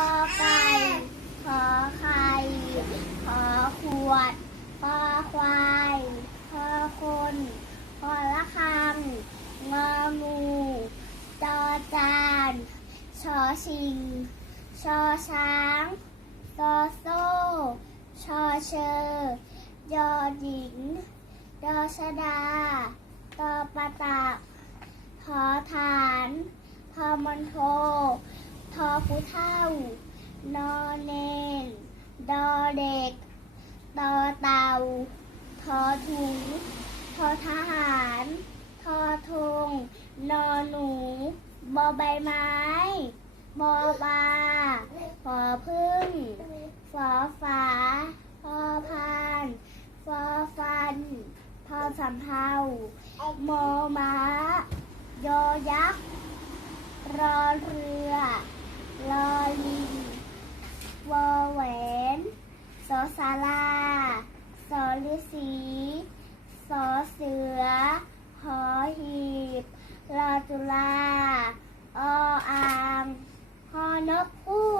อไก่ขอไข่ขอขวดขอควายขอคนขอละคังงองูจอจานชอชิง ชอช้างซอโซ่ชอเชอยอหญิงดอชดาตอปะตะทอฐานทอมันโท ทอผู้เท่านอนเนนดอเด็กตอเต่าทอถุงทอทหารทอธงนอหนูบอใบไม้บอปลาฟอพึ่งฟอฝาฟอพานฟอฟันพอสำเภามอม้ายอยักษ์รอเรือ ลอลิงวอแหวนสอสาลาสอฤษีสอเสือ หอหีบลอจุลา อออางคอนกคู่